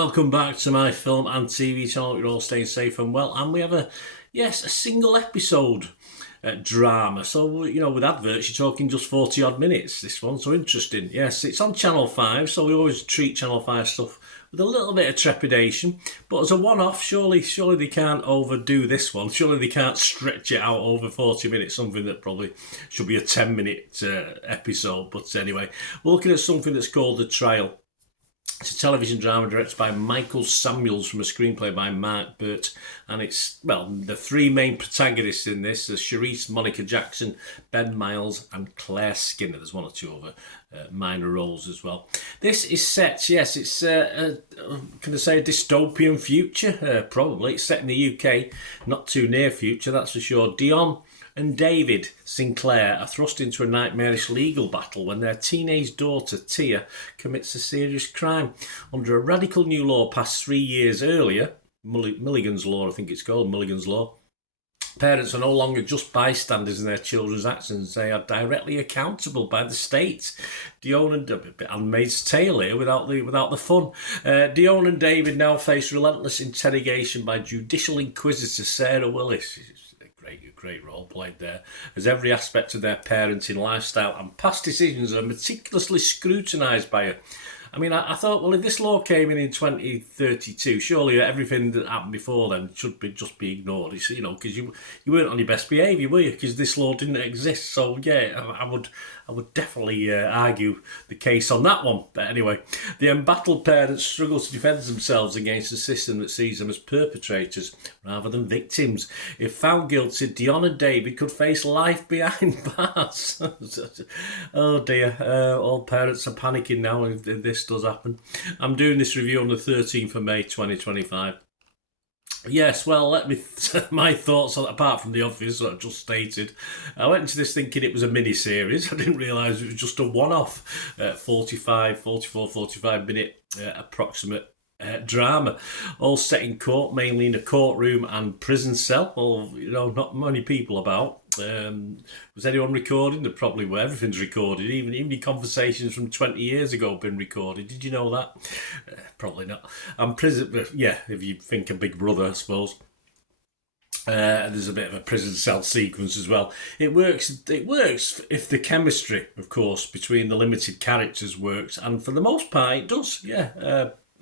welcome back to my film and TV channel. You're all staying safe and well, and we have a single episode drama. So with adverts, you're talking just 40 odd minutes. This one, so interesting. Yes, it's on Channel 5, so we always treat Channel 5 stuff with a little bit of trepidation. But as a one-off, surely they can't overdo this one. Surely they can't stretch it out over 40 minutes. Something that probably should be a 10-minute episode. But anyway, we're looking at something that's called The Trial. It's a television drama directed by Michael Samuels from a screenplay by Mark Burt. And it's, the three main protagonists in this are Charisse Monica Jackson, Ben Miles and Claire Skinner. There's one or two other minor roles as well. This is set, it's a dystopian future? Probably. It's set in the UK, not too near future, that's for sure. Dion and David Sinclair are thrust into a nightmarish legal battle when their teenage daughter, Tia, commits a serious crime. Under a radical new law passed 3 years earlier, Milligan's Law, I think it's called, Milligan's Law, parents are no longer just bystanders in their children's actions. They are directly accountable by the state. Dion and Handmaid's Tale here without the fun. Dion and David now face relentless interrogation by Judicial Inquisitor Sarah Willis. Great role played there, as every aspect of their parenting, lifestyle and past decisions are meticulously scrutinised by her. I mean, I thought, well, if this law came in 2032, surely everything that happened before then should just be ignored. Because you weren't on your best behaviour, were you? Because this law didn't exist. So yeah, I would definitely argue the case on that one. But anyway, the embattled parents struggle to defend themselves against a system that sees them as perpetrators rather than victims. If found guilty, Dion and David could face life behind bars. Oh dear, all parents are panicking now if this does happen. I'm doing this review on the 13th of May 2025. Yes, well, my thoughts, apart from the obvious that I've just stated. I went into this thinking it was a mini-series. I didn't realise it was just a one-off 44, 45 minute approximate drama, all set in court, mainly in a courtroom and prison cell. Not many people about. Was anyone recording? There probably were. Everything's recorded. Even your conversations from 20 years ago have been recorded. Did you know that? Probably not. And prison, if you think of Big Brother, I suppose. There's a bit of a prison cell sequence as well. It works if the chemistry, of course, between the limited characters works, and for the most part it does.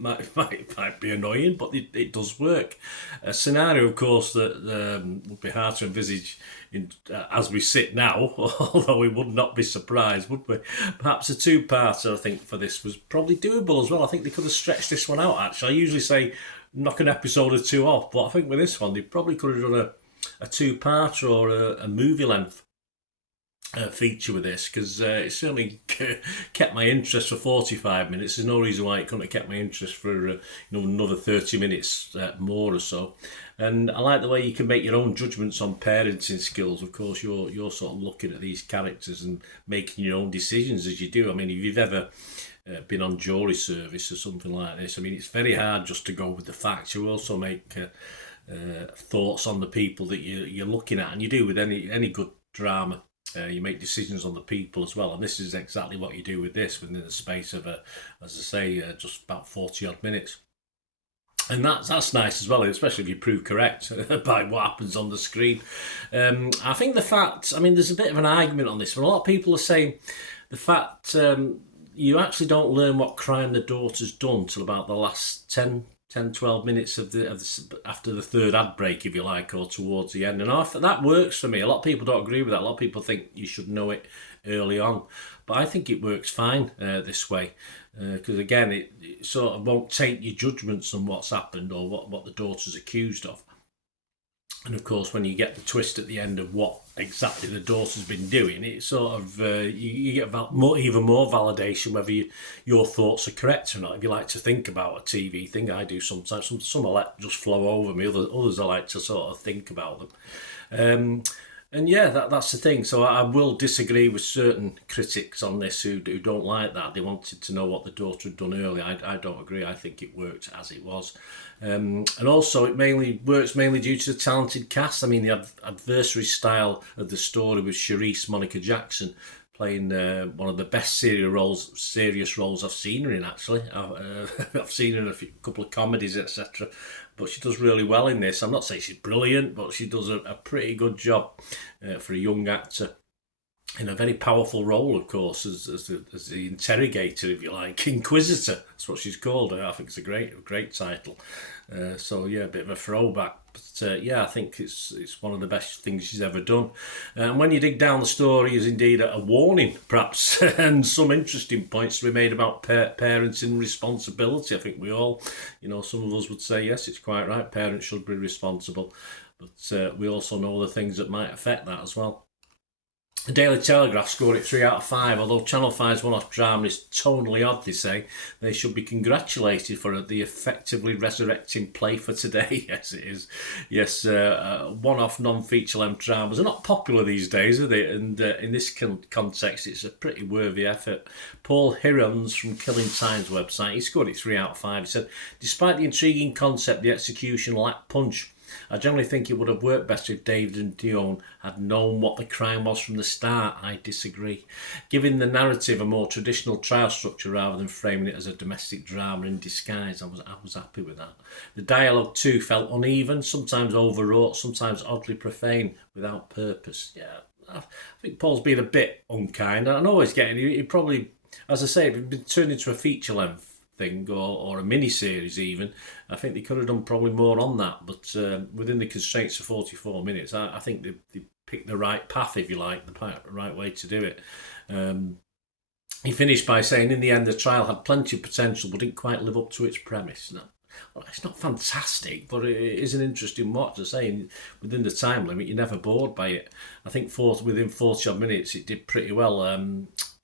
Might be annoying, but it does work. A scenario, of course, that would be hard to envisage as we sit now, although we would not be surprised, would we? Perhaps a two-parter, I think, for this was probably doable as well. I think they could have stretched this one out, actually. I usually say knock an episode or two off, but I think with this one, they probably could have done a two-parter or a movie length feature with this, because it certainly kept my interest for 45 minutes. There's no reason why it couldn't have kept my interest for another 30 minutes more or so. And I like the way you can make your own judgments on parenting skills. Of course, you're sort of looking at these characters and making your own decisions as you do. I mean, if you've ever been on jury service or something like this, I mean, it's very hard just to go with the facts. You also make thoughts on the people that you're looking at, and you do with any good drama. You make decisions on the people as well, and this is exactly what you do with this within the space of, just about 40 odd minutes. And that's nice as well, especially if you prove correct by what happens on the screen. I think there's a bit of an argument on this one. A lot of people are saying the fact you actually don't learn what crime the daughter's done till about the last 10, 12 minutes after the third ad break, if you like, or towards the end. And that works for me. A lot of people don't agree with that. A lot of people think you should know it early on. But I think it works fine this way. Because, again, it sort of won't taint your judgments on what's happened or what the daughter's accused of. And, of course, when you get the twist at the end of what exactly the daughter's been doing, it sort of, you get even more validation whether your thoughts are correct or not. If you like to think about a TV thing, I do sometimes. Some I let just flow over me. Others I like to sort of think about them. And yeah, that's the thing. So I will disagree with certain critics on this who don't like that. They wanted to know what the daughter had done earlier. I don't agree. I think it worked as it was. And also it works mainly due to the talented cast. I mean, the adversary style of the story with Charisse Monica Jackson playing one of the best serious roles I've seen her in, actually. I've seen her in a couple of comedies, etc. But she does really well in this. I'm not saying she's brilliant, but she does a pretty good job for a young actor. In a very powerful role, of course, as the interrogator, if you like, Inquisitor. That's what she's called. I think it's a great title. So yeah, a bit of a throwback. But yeah, I think it's one of the best things she's ever done. And when you dig down the story, is indeed a warning, perhaps, and some interesting points to be made about parenting responsibility. I think we all, some of us would say yes, it's quite right. Parents should be responsible, but we also know the things that might affect that as well. The Daily Telegraph scored it 3 out of 5, although Channel 5's one-off drama is tonally odd, they say. They should be congratulated for the effectively resurrecting play for today. Yes, it is. Yes, one-off non-feature-length dramas are not popular these days, are they? And in this context, it's a pretty worthy effort. Paul Hirons from Killing Time's website, he scored it 3 out of 5. He said, despite the intriguing concept, the execution lacked punch. I generally think it would have worked better if David and Dion had known what the crime was from the start. I disagree. Giving the narrative a more traditional trial structure rather than framing it as a domestic drama in disguise, I was happy with that. The dialogue too felt uneven, sometimes overwrought, sometimes oddly profane, without purpose. Yeah, I think Paul's been a bit unkind. I know he's getting, he probably, as I say, if it'd been turned into a feature length thing or a mini series even, I think they could have done probably more on that, but within the constraints of 44 minutes I think they picked the right path, if you like, the right way to do it. He finished by saying, in the end the trial had plenty of potential but didn't quite live up to its premise. No, well, it's not fantastic, but it is an interesting watch. I say, within the time limit you're never bored by it. I think within 40 odd minutes it did pretty well.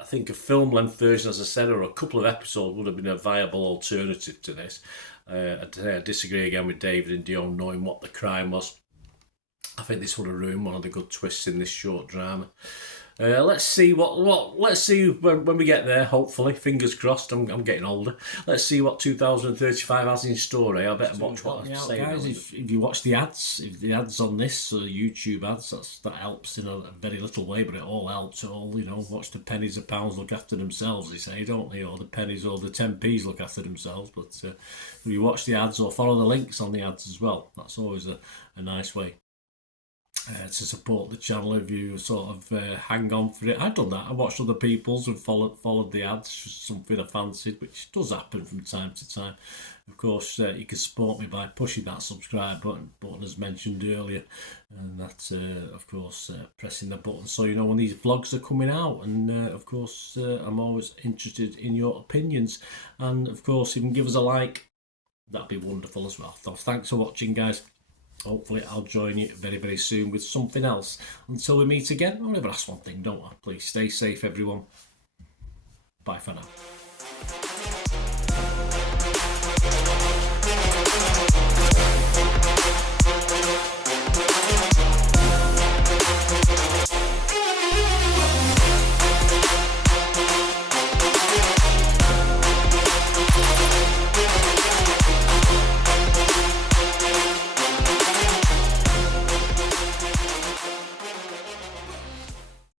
I think a film-length version, as I said, or a couple of episodes would have been a viable alternative to this. I disagree again with David and Dion knowing what the crime was. I think this would have ruined one of the good twists in this short drama. Let's see let's see when we get there. Hopefully, fingers crossed. I'm getting older. Let's see what 2035 has in store. I better watch what I say. Guys, if you watch the ads, on this YouTube ads, that helps in a very little way, but it all helps. Watch the pennies, the pounds look after themselves. They say, don't they? Or the pennies or the 10p's look after themselves. But if you watch the ads or follow the links on the ads as well, that's always a nice way. To support the channel if you sort of hang on for it. I've done that. I watched other people's and followed the ads, just something I fancied, which does happen from time to time. Of course, you can support me by pushing that subscribe button as mentioned earlier, and that's of course pressing the button so you know when these vlogs are coming out. And of course I'm always interested in your opinions, and of course if you can give us a like, that'd be wonderful as well. So thanks for watching, guys. Hopefully I'll join you very, very soon with something else. Until we meet again, I'll never ask one thing, don't I? Please stay safe, everyone. Bye for now.